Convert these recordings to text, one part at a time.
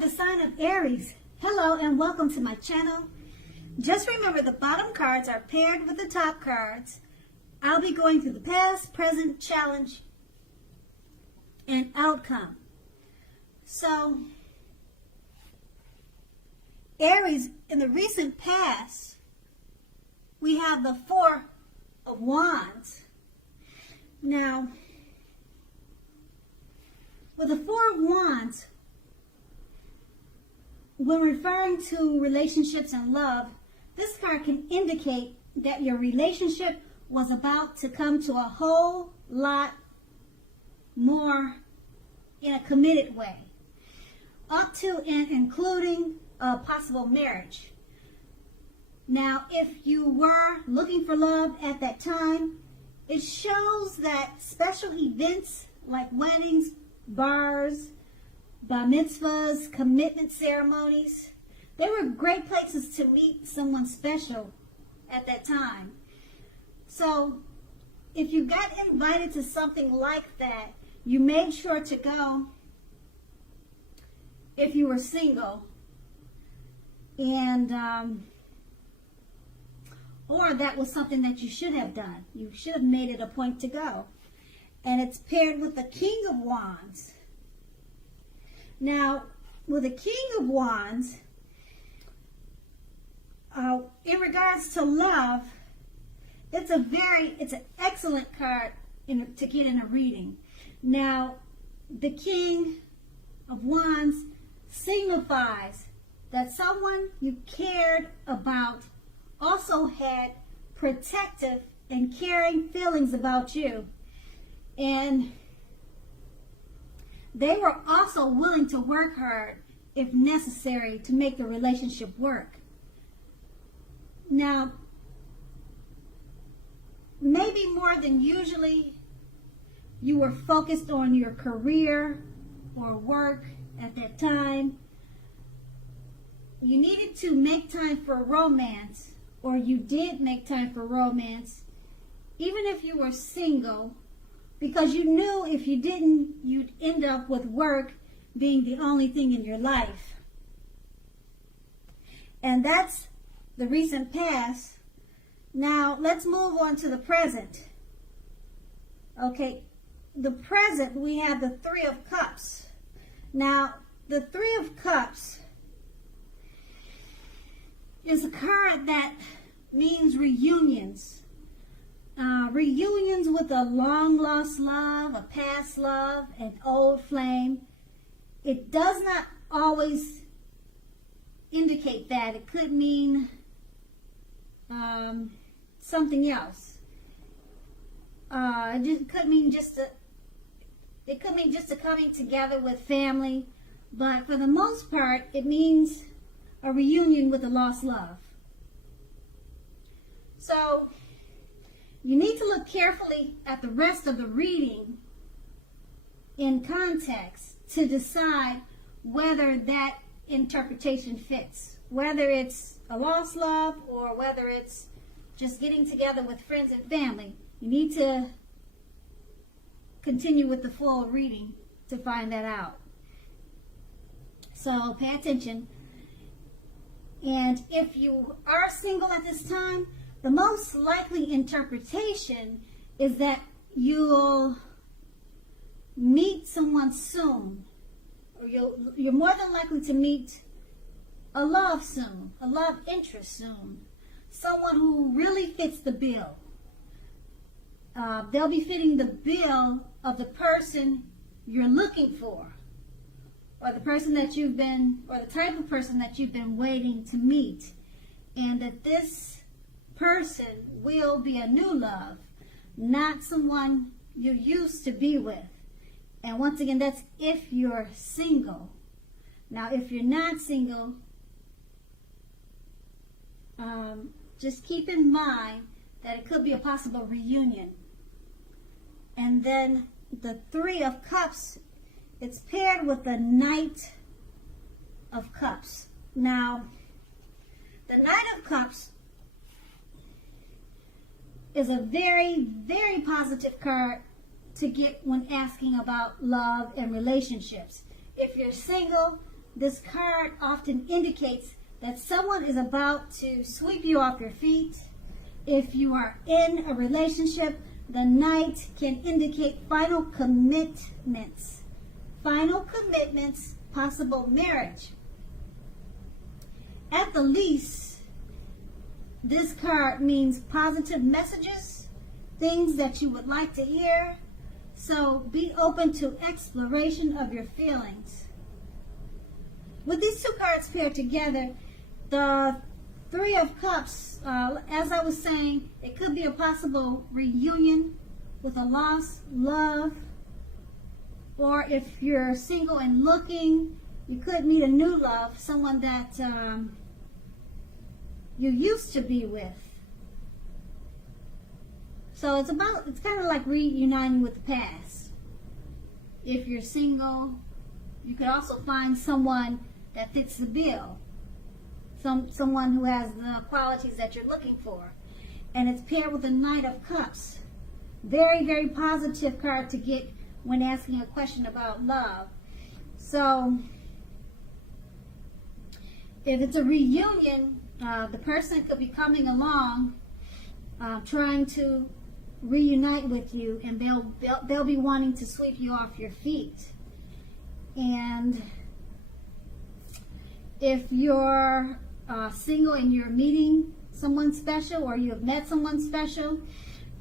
the sign of Aries. Hello and welcome to my channel. Just remember the bottom cards are paired with the top cards. I'll be going through the past, present, challenge, and outcome. So, Aries, in the recent past, we have the Four of Wands. Now, with the Four of Wands, when referring to relationships and love, this card can indicate that your relationship was about to come to a whole lot more in a committed way, up to and including a possible marriage. Now, if you were looking for love at that time, it shows that special events like weddings, bars, bar mitzvahs, commitment ceremonies, they were great places to meet someone special at that time. So if you got invited to something like that, you made sure to go if you were single, and or that was something that you should have done. You should have made it a point to go. And it's paired with the King of Wands. Now, with the King of Wands, in regards to love, it's an excellent card to get in a reading. Now, the King of Wands signifies that someone you cared about also had protective and caring feelings about you. And they were also willing to work hard if necessary to make the relationship work. Now, maybe more than usually, you were focused on your career or work at that time. You needed to make time for romance, or you did make time for romance, even if you were single, because you knew if you didn't, you'd end up with work being the only thing in your life. And that's the recent past. Now, let's move on to the present. Okay, the present, we have the Three of Cups. Now, the Three of Cups is a card that means reunions. Reunions with a long-lost love, a past love, an old flame. It does not always indicate that. It could mean something else. It could mean just a coming together with family, but for the most part, it means a reunion with a lost love. So, you need to look carefully at the rest of the reading in context to decide whether that interpretation fits. Whether it's a lost love or whether it's just getting together with friends and family. You need to continue with the full reading to find that out. So pay attention. And if you are single at this time, the most likely interpretation is that you'll meet someone soon, or you're more than likely to meet a love soon, a love interest soon, someone who really fits the bill. They'll be fitting the bill of the person you're looking for, or the person that you've been, or the type of person that you've been waiting to meet, and that this person will be a new love, not someone you used to be with. And once again, that's if you're single. Now, if you're not single, just keep in mind that it could be a possible reunion. And then the Three of Cups, it's paired with the Knight of Cups. Now, the Knight of Cups is a very, very positive card to get when asking about love and relationships. If you're single, this card often indicates that someone is about to sweep you off your feet. If you are in a relationship, the Knight can indicate final commitments. Final commitments, possible marriage. At the least, this card means positive messages, things that you would like to hear. So be open to exploration of your feelings. With these two cards paired together, the Three of Cups, as I was saying, it could be a possible reunion with a lost love. Or if you're single and looking, you could meet a new love, someone that you used to be with. So it's kind of like reuniting with the past. If you're single, you could also find someone that fits the bill. Someone who has the qualities that you're looking for. And it's paired with the Knight of Cups. Very, very positive card to get when asking a question about love. So, if it's a reunion, the person could be coming along, trying to reunite with you, and they'll be wanting to sweep you off your feet. And if you're single and you're meeting someone special, or you have met someone special,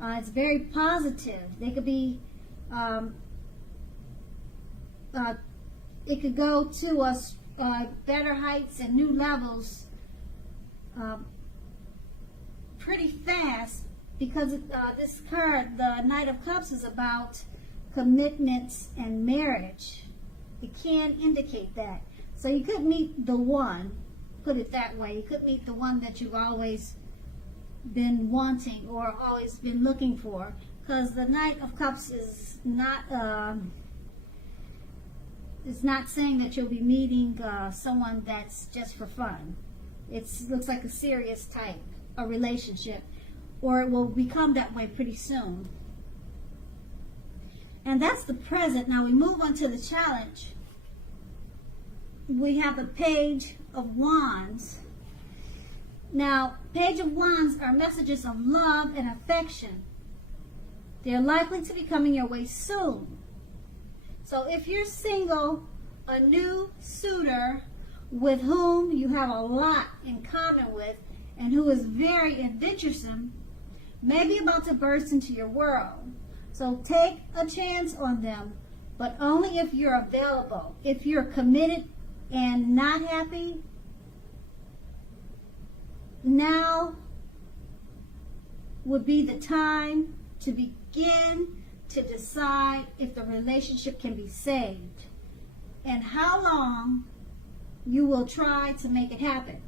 it's very positive. They could be, it could go to better heights and new levels pretty fast, because this card, the Knight of Cups, is about commitments and marriage. It can indicate that. So you could meet the one, put it that way. You could meet the one that you've always been wanting or always been looking for, because the Knight of Cups is not saying that you'll be meeting someone that's just for fun. It looks like a serious type, a relationship, or it will become that way pretty soon. And that's the present. Now we move on to the challenge. We have the Page of Wands. Now, Page of Wands are messages of love and affection. They're likely to be coming your way soon. So if you're single, a new suitor with whom you have a lot in common with and who is very adventuresome may be about to burst into your world. So take a chance on them, but only if you're available. If you're committed and not happy, now would be the time to begin to decide if the relationship can be saved and how long you will try to make it happen.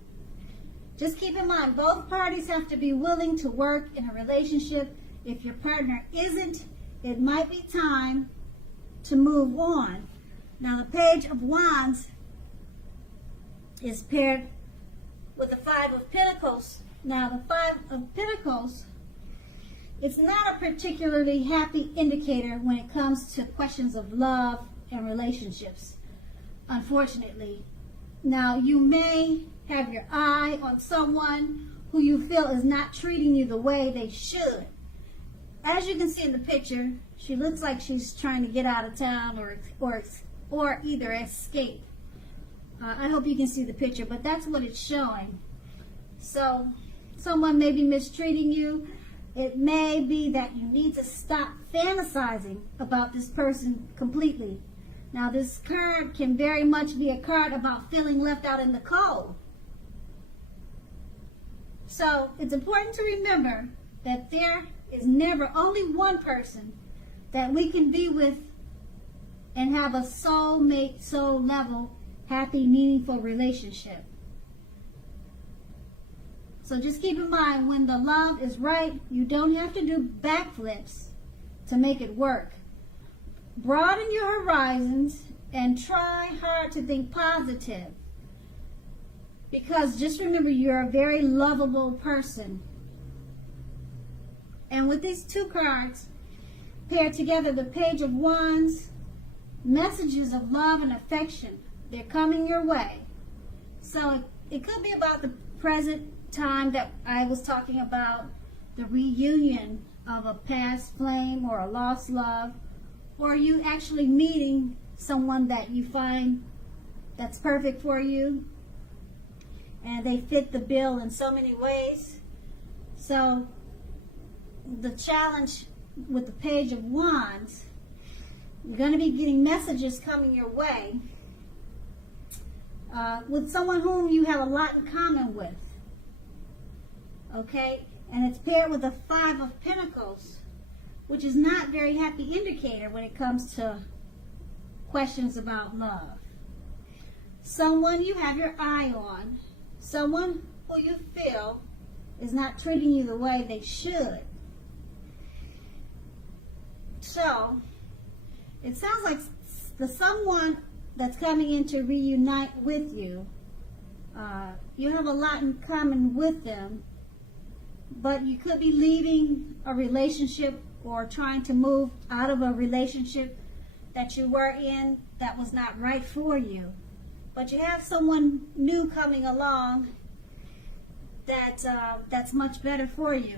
Just keep in mind, both parties have to be willing to work in a relationship. If your partner isn't, it might be time to move on. Now, the Page of Wands is paired with the Five of Pentacles. Now, the Five of Pentacles, it's not a particularly happy indicator when it comes to questions of love and relationships, unfortunately. Now, you may have your eye on someone who you feel is not treating you the way they should. As you can see in the picture, she looks like she's trying to get out of town or either escape. I hope you can see the picture, but that's what it's showing. So, someone may be mistreating you. It may be that you need to stop fantasizing about this person completely. Now, this card can very much be a card about feeling left out in the cold. So, it's important to remember that there is never only one person that we can be with and have a soulmate, soul level, happy, meaningful relationship. So just keep in mind, when the love is right, you don't have to do backflips to make it work. Broaden your horizons and try hard to think positive. Because just remember, you're a very lovable person. And with these two cards paired together, the Page of Wands, messages of love and affection. They're coming your way. So it could be about the present time that I was talking about, the reunion of a past flame or a lost love, or you actually meeting someone that you find that's perfect for you and they fit the bill in so many ways. So the challenge with the Page of Wands, you're going to be getting messages coming your way with someone whom you have a lot in common with. Okay? And it's paired with the Five of Pentacles, which is not a very happy indicator when it comes to questions about love. Someone you have your eye on, someone who you feel is not treating you the way they should. So, it sounds like the someone that's coming in to reunite with you, you have a lot in common with them, but you could be leaving a relationship or trying to move out of a relationship that you were in that was not right for you. But you have someone new coming along that's much better for you.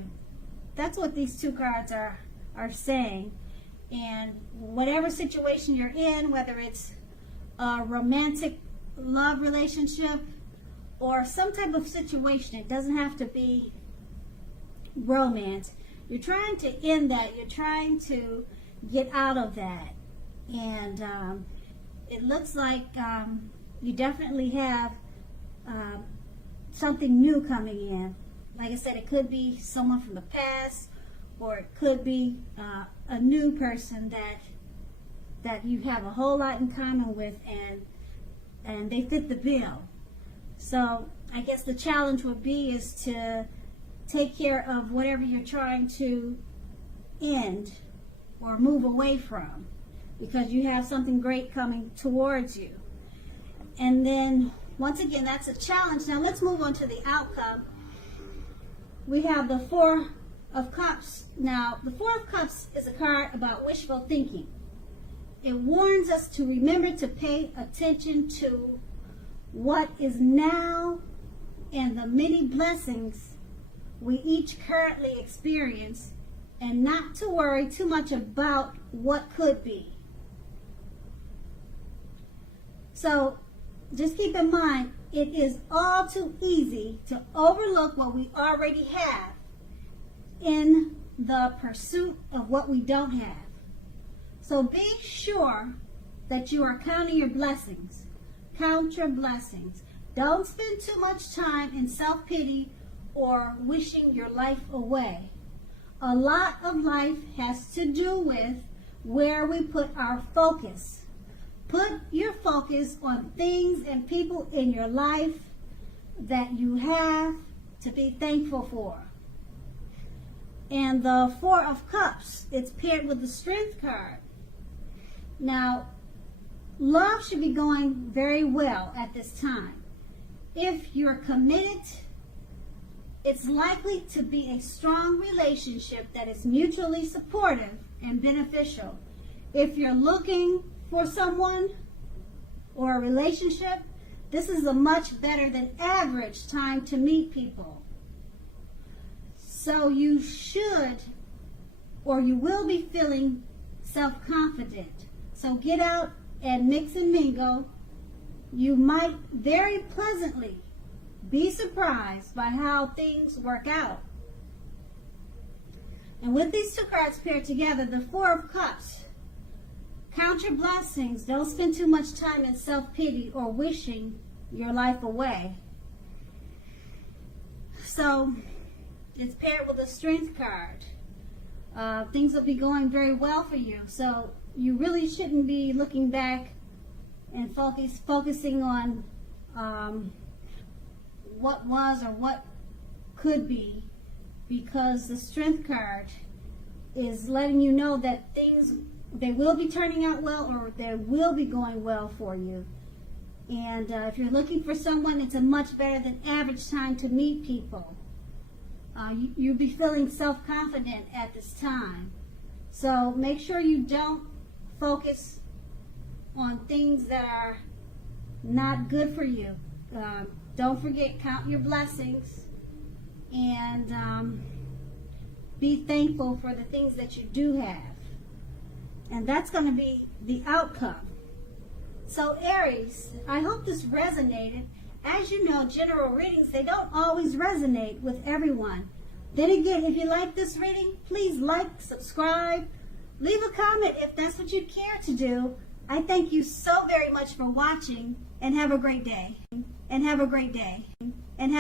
That's what these two cards are saying. And whatever situation you're in, whether it's a romantic love relationship or some type of situation, it doesn't have to be romance. You're trying to end that. You're trying to get out of that. And it looks like you definitely have something new coming in. Like I said, it could be someone from the past, or it could be a new person that you have a whole lot in common with, and they fit the bill. So I guess the challenge would be is to take care of whatever you're trying to end or move away from, because you have something great coming towards you. And then once again, that's a challenge. Now let's move on to the outcome. We have the Four of Cups. Now, the Four of Cups is a card about wishful thinking. It warns us to remember to pay attention to what is now and the many blessings we each currently experience, and not to worry too much about what could be. So just keep in mind, it is all too easy to overlook what we already have in the pursuit of what we don't have. So be sure that you are counting your blessings. Count your blessings. Don't spend too much time in self-pity or wishing your life away. A lot of life has to do with where we put our focus. Put your focus on things and people in your life that you have to be thankful for. And the Four of Cups, it's paired with the Strength card. Now, love should be going very well at this time. If you're committed, it's likely to be a strong relationship that is mutually supportive and beneficial. If you're looking for someone or a relationship, this is a much better than average time to meet people. So you should, or you will be feeling self-confident. So get out and mix and mingle. You might very pleasantly be surprised by how things work out. And with these two cards paired together, the Four of Cups, count your blessings. Don't spend too much time in self-pity or wishing your life away. So it's paired with a Strength card. Things will be going very well for you. So you really shouldn't be looking back and focusing on what was or what could be, because the Strength card is letting you know that things, they will be turning out well, or they will be going well for you. And if you're looking for someone, it's a much better than average time to meet people. You'll be feeling self-confident at this time. So make sure you don't focus on things that are not good for you. Don't forget, count your blessings and be thankful for the things that you do have. And that's going to be the outcome. So Aries, I hope this resonated. As you know, general readings, they don't always resonate with everyone. Then again, if you like this reading, please like, subscribe, leave a comment if that's what you care to do. I thank you so very much for watching, and have a great day.